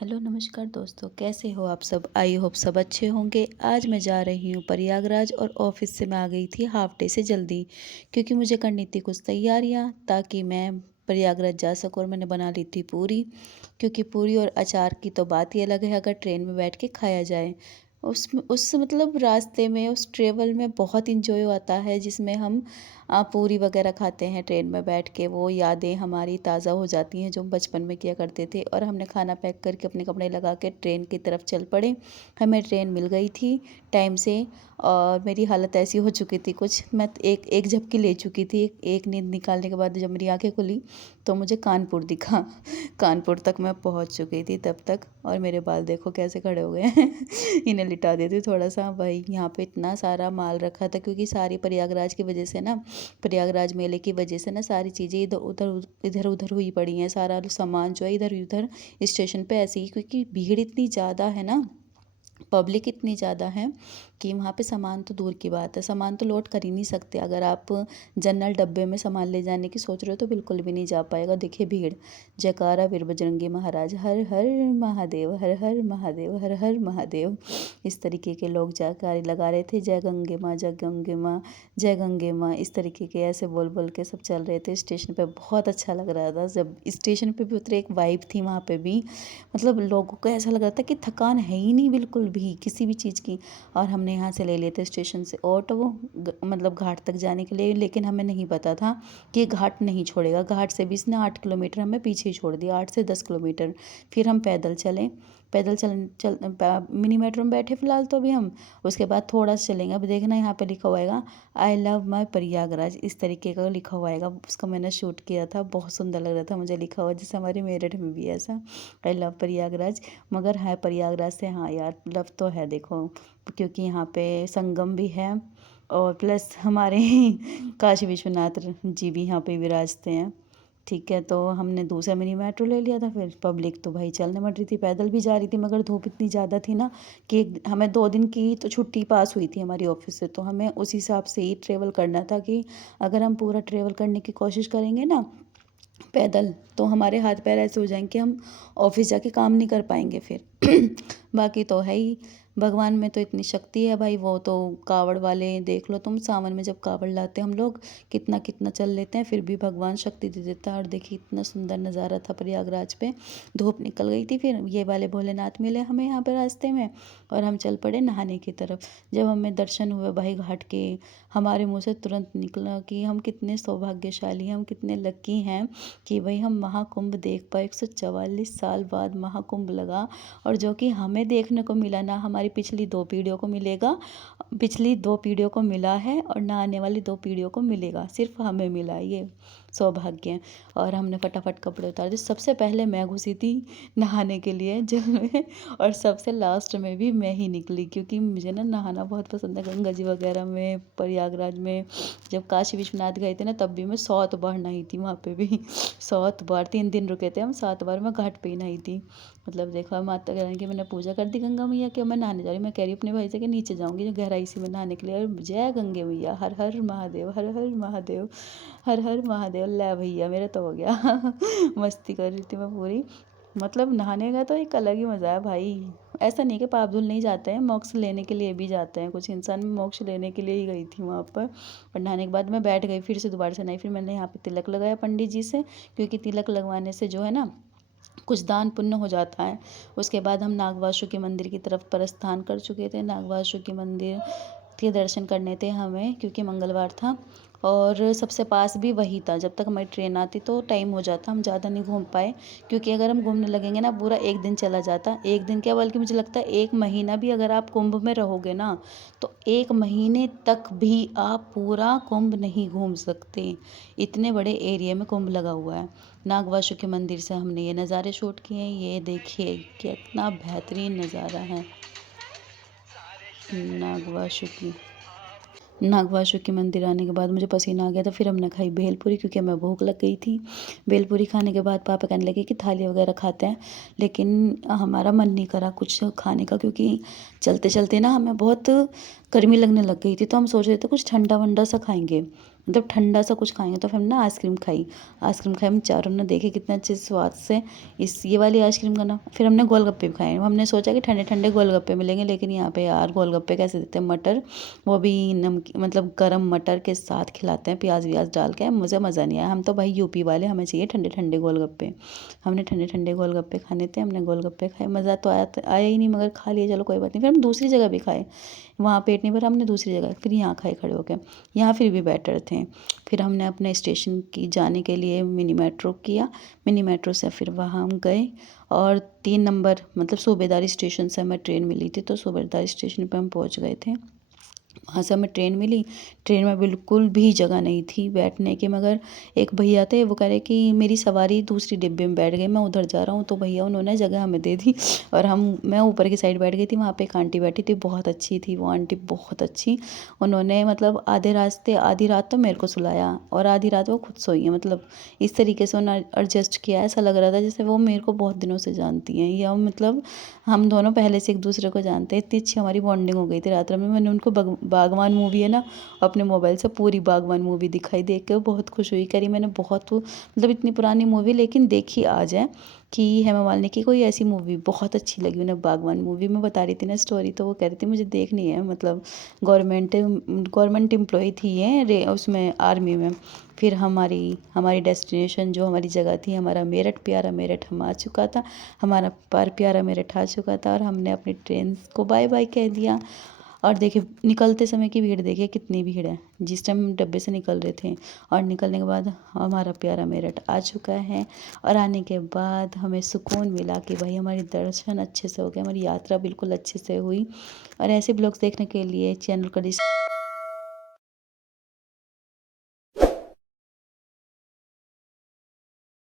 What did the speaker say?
Hello नमस्कार दोस्तों, कैसे हो आप सब। आई होप सब अच्छे होंगे। आज मैं जा रही हूँ प्रयागराज और ऑफिस से मैं आ गई थी हाफ डे से जल्दी, क्योंकि मुझे करनी थी कुछ तैयारियाँ ताकि मैं प्रयागराज जा सकूँ। और मैंने बना ली थी पूरी, क्योंकि पूरी और अचार की तो बात ही अलग है अगर ट्रेन में बैठ के खाया जाए। उस मतलब रास्ते में, उस ट्रेवल में बहुत इंजॉय आता है, जिसमें हम पूरी वगैरह खाते हैं ट्रेन में बैठ के। वो यादें हमारी ताज़ा हो जाती हैं जो हम बचपन में किया करते थे। और हमने खाना पैक करके अपने कपड़े लगा के ट्रेन की तरफ चल पड़े। हमें ट्रेन मिल गई थी टाइम से। और मेरी हालत ऐसी हो चुकी थी कुछ, मैं एक एक झपकी ले चुकी थी। एक नींद निकालने के बाद जब मेरी आंखें खुली तो मुझे कानपुर दिखा। कानपुर तक मैं पहुंच चुकी थी तब तक। और मेरे बाल देखो कैसे खड़े हो गए हैं। इन्हें लिटा देती थोड़ा सा। भाई यहाँ पे इतना सारा माल रखा था, क्योंकि सारी प्रयागराज की वजह से ना, प्रयागराज मेले की वजह से ना, सारी चीज़ें इधर उधर हुई पड़ी हैं। सारा सामान जो है इधर उधर स्टेशन पे ऐसे ही, क्योंकि भीड़ इतनी ज़्यादा है ना, पब्लिक इतनी ज़्यादा है कि वहाँ पे सामान तो दूर की बात है, सामान तो लोड कर ही नहीं सकते। अगर आप जनरल डब्बे में सामान ले जाने की सोच रहे हो तो बिल्कुल भी नहीं जा पाएगा। देखिए भीड़। जयकारा वीर बजरंगी महाराज, हर हर महादेव, हर हर महादेव, हर हर महादेव। इस तरीके के लोग जयकारे लगा रहे थे। जय गंगे माँ, जय गंगे माँ, जय गंगे माँ, इस तरीके के ऐसे बोल बोल के सब चल रहे थे स्टेशन पे। बहुत अच्छा लग रहा था। जब स्टेशन पे भी उतरे, एक वाइब थी वहाँ पे भी। मतलब लोगों को ऐसा लग रहा था कि थकान है ही नहीं बिल्कुल भी किसी भी चीज़ की। और हमने यहाँ से ले लिए थे स्टेशन से ऑटो, मतलब घाट तक जाने के लिए। लेकिन हमें नहीं पता था कि घाट नहीं छोड़ेगा। घाट से भी इसने 8 किलोमीटर हमें पीछे ही छोड़ दिया, 8 से 10 किलोमीटर। फिर हम पैदल चले। पैदल मिनी मेट्रो में बैठे फिलहाल तो अभी हम। उसके बाद थोड़ा सा चलेंगे। अब देखना यहाँ पे लिखा हुआ आई लव माई प्रयागराज, इस तरीके का लिखा हुआ है। उसका मैंने शूट किया था, बहुत सुंदर लग रहा था मुझे लिखा हुआ, जैसे हमारे मेरठ में भी ऐसा आई लव प्रयागराज। मगर है प्रयागराज से, हाँ यार लव तो है देखो, क्योंकि यहाँ पे संगम भी है। और प्लस हमारे काशी विश्वनाथ जी भी यहाँ पे विराजते हैं। ठीक है, तो हमने दूसरा मिनी मेट्रो ले लिया था। फिर पब्लिक तो भाई चलने मट रही थी, पैदल भी जा रही थी। मगर धूप इतनी ज़्यादा थी ना कि हमें 2 दिन की तो छुट्टी पास हुई थी हमारी ऑफिस से, तो हमें उस हिसाब से ही ट्रेवल करना था कि अगर हम पूरा ट्रेवल करने की कोशिश करेंगे ना पैदल, तो हमारे हाथ पैर ऐसे हो जाएंगे कि हम ऑफिस जाके काम नहीं कर पाएंगे फिर। बाकी तो है ही, भगवान में तो इतनी शक्ति है भाई। वो तो कावड़ वाले देख लो तुम, सावन में जब कावड़ लाते हैं हम लोग, कितना कितना चल लेते हैं, फिर भी भगवान शक्ति दे देता है। और देखिए इतना सुंदर नज़ारा था प्रयागराज पे। धूप निकल गई थी, फिर ये वाले भोलेनाथ मिले हमें यहाँ पे रास्ते में। और हम चल पड़े नहाने की तरफ। जब हमें दर्शन हुए भाई घाट के, हमारे मुँह से तुरंत निकला कि हम कितने सौभाग्यशाली हैं, हम कितने लकी हैं कि भाई हम महाकुंभ देख पाए। 144 साल बाद महाकुंभ लगा। और जो कि हमें देखने को मिला ना, हमारी पिछली 2 पीढ़ियों को मिलेगा, पिछली 2 पीढ़ियों को मिला है, और ना आने वाली 2 पीढ़ियों को मिलेगा। सिर्फ हमें मिला ये सौभाग्य। और हमने फटाफट कपड़े उतार दिए। सबसे पहले मैं घुसी थी नहाने के लिए जल में, और सबसे लास्ट में भी मैं ही निकली, क्योंकि मुझे ना नहाना बहुत पसंद है। गंगा जी वगैरह में, प्रयागराज में। जब काशी विश्वनाथ गए थे ना, तब भी मैं 7 बार नहाई थी वहाँ पे भी। 7 बार, 3 दिन रुके थे हम, 7 बार मैं घाट पे ही नहाई थी। मतलब देखो, माता रानी की मैंने पूजा कर दी गंगा मैया की। मैं नहाने जा रही हूँ, मैं कह रही हूँ अपने भाई से कि नीचे जाऊँगी जो गहराई से में नहाने के लिए। और जय गंगे मैया, हर हर महादेव, हर हर महादेव, हर हर महादेव। ले भैया मेरा तो हो गया। मस्ती कर रही थी मैं पूरी। मतलब नहाने का तो एक अलग ही मज़ा है भाई। ऐसा नहीं कि पाप धुल नहीं जाते हैं, मोक्ष लेने के लिए भी जाते हैं कुछ इंसान। मैं मोक्ष लेने के लिए ही गई थी वहाँ पर। और नहाने के बाद मैं बैठ गई, फिर से दोबारा से नहाई। फिर मैंने यहाँ पे तिलक लगाया पंडित जी से, क्योंकि तिलक लगवाने से जो है ना, कुछ दान पुण्य हो जाता है। उसके बाद हम नागवासुकी मंदिर की तरफ प्रस्थान कर चुके थे। नागवासुकी मंदिर के दर्शन करने थे हमें, क्योंकि मंगलवार था और सबसे पास भी वही था। जब तक हमारी ट्रेन आती तो टाइम हो जाता, हम ज़्यादा नहीं घूम पाए। क्योंकि अगर हम घूमने लगेंगे ना, पूरा एक दिन चला जाता। एक दिन क्या, बल्कि मुझे लगता है 1 महीना भी अगर आप कुंभ में रहोगे ना, तो 1 महीने तक भी आप पूरा कुंभ नहीं घूम सकते। इतने बड़े एरिया में कुंभ लगा हुआ है। नागवासुकी मंदिर से हमने ये नज़ारे शूट किए। ये देखिए कितना बेहतरीन नज़ारा है। नागवासुकी नागवासुकी मंदिर आने के बाद मुझे पसीना आ गया था। फिर हमने खाई भेलपूरी, क्योंकि हमें भूख लग गई थी। भेलपूरी खाने के बाद पापा कहने लगे कि थाली वगैरह खाते हैं, लेकिन हमारा मन नहीं करा कुछ खाने का, क्योंकि चलते चलते ना हमें बहुत गर्मी लगने लग गई थी। तो हम सोच रहे थे कुछ ठंडा वंडा सा खाएंगे। मतलब ठंडा सा कुछ खाएंगे। तो फिर हमने ना आइसक्रीम खाई। आइसक्रीम खाई हम चारों ने, देखे कितने अच्छे स्वाद से इस ये वाली आइसक्रीम का ना। फिर हमने गोलगप्पे भी खाए। हमने सोचा कि ठंडे ठंडे गोलगप्पे मिलेंगे, लेकिन यहाँ पे यार गोलगप्पे कैसे देते हैं, मटर, वो भी नमकीन, मतलब गरम मटर के साथ खिलाते हैं प्याज व्याज डाल के। मुझे मज़ा नहीं आया। हम तो भाई यूपी वाले, हमें चाहिए ठंडे ठंडे गोलगप्पे। हमने ठंडे ठंडे गोलगप्पे खाने थे, हमने गोलगप्पे खाए। मज़ा तो आया ही नहीं, मगर खा लिए, चलो कोई बात नहीं। फिर हम दूसरी जगह भी खाए, वहाँ पेट नहीं भरा, हमने दूसरी जगह फिर यहाँ खाए खड़े होके। यहाँ फिर भी बेटर थे। फिर हमने अपने स्टेशन की जाने के लिए मिनी मेट्रो किया। मिनी मेट्रो से फिर वहाँ हम गए, और 3 नंबर मतलब सूबेदारी स्टेशन से हमें ट्रेन मिली थी, तो सूबेदारी स्टेशन पे हम पहुँच गए थे। वहाँ से हमें ट्रेन मिली। ट्रेन में बिल्कुल भी जगह नहीं थी बैठने की, मगर एक भैया थे, वो कह रहे कि मेरी सवारी दूसरी डिब्बे में बैठ गई, मैं उधर जा रहा हूँ। तो भैया उन्होंने जगह हमें दे दी, और मैं ऊपर की साइड बैठ गई थी। वहाँ पे एक आंटी बैठी थी, बहुत अच्छी थी वो आंटी, बहुत अच्छी। उन्होंने मतलब आधी रात तो मेरे को सुलाया, और आधी रात वो खुद सोई है। मतलब इस तरीके से उन्होंने एडजस्ट किया, ऐसा लग रहा था जैसे वो मेरे को बहुत दिनों से जानती हैं, या मतलब हम दोनों पहले से एक दूसरे को जानते हैं। इतनी अच्छी हमारी बॉन्डिंग हो गई थी रात में। मैंने उनको बागवान मूवी है ना, अपने मोबाइल से पूरी बागवान मूवी दिखाई, देख के बहुत खुश हुई। करी मैंने बहुत, मतलब इतनी पुरानी मूवी लेकिन देखी आज है, कि हेमा मालिनी की कोई ऐसी मूवी बहुत अच्छी लगी उन्हें। बागवान मूवी में बता रही थी ना स्टोरी, तो वो कह रही थी मुझे देखनी है। मतलब गवर्नमेंट एम्प्लॉय थी ये, उसमें आर्मी में। फिर हमारी हमारी डेस्टिनेशन, जो हमारी जगह थी, हमारा मेरठ, प्यारा मेरठ हम आ चुका था। हमारा प्यारा मेरठ आ चुका था, और हमने अपनी ट्रेन को बाय बाय कह दिया। और देखिए निकलते समय की भीड़, देखिए कितनी भीड़ है। जिस टाइम हम डब्बे से निकल रहे थे, और निकलने के बाद हमारा प्यारा मेरठ आ चुका है। और आने के बाद हमें सुकून मिला कि भाई हमारी दर्शन अच्छे से हो गए, हमारी यात्रा बिल्कुल अच्छे से हुई। और ऐसे ब्लॉग्स देखने के लिए चैनल को